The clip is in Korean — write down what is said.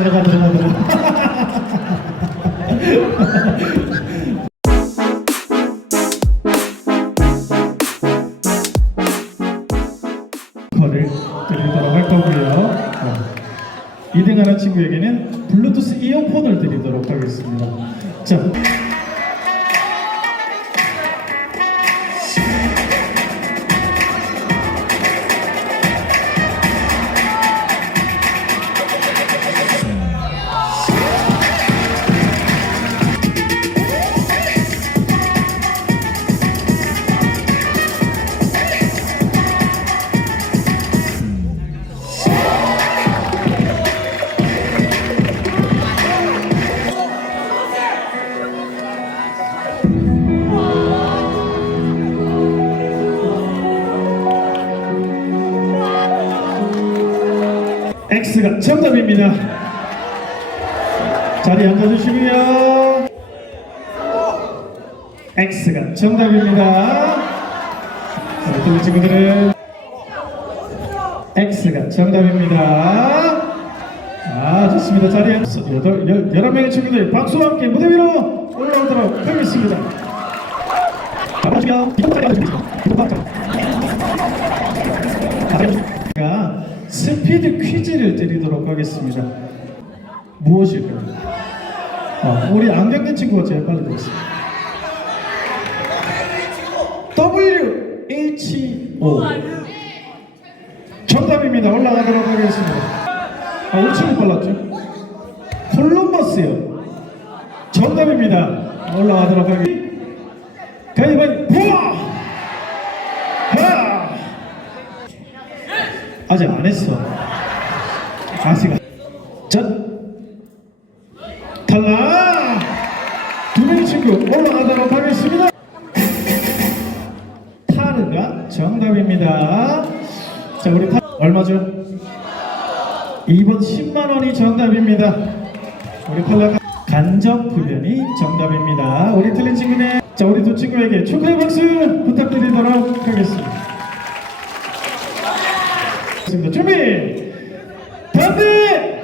들어가 들어가 들어가. 거를 드리도록 할 거고요. 2등 하는 친구에게는 블루투스 이어폰을 드리도록 하겠습니다. 자. X가 정답입니다. 자리 앉아주시고요. X가 정답입니다. 자, 우리 친구들은 X가 정답입니다. 아, 좋습니다. 자리에 여덟, 열, 열한 명의 친구들 박수와 함께 무대 위로 올라오도록 하겠습니다. 제가 스피드 퀴즈를 드리도록 하겠습니다. 무엇일까요? 어, 우리 안경 낀 친구가 제일 빨리 되겠습니다. WHO 정답입니다. 올라가도록 하겠습니다. 아, 우리 친구 빨랐죠? 콜럼버스요. 정답입니다. 올라가도록 하겠습니다. 가위바위보! 하! 아직 안 했어. 아직 안. 전 탈락. 두 명의 친구 올라가도록 하겠습니다. 타르가 정답입니다. 자, 우리 타 얼마죠? 2번 10만 원이 정답입니다. 우리 탈락 간접 흡연이 정답입니다. 우리 틀린 친구네. 자, 우리 두 친구에게 축하의 박수 부탁드리도록 하겠습니다. 좋습니다. 준비! 담배!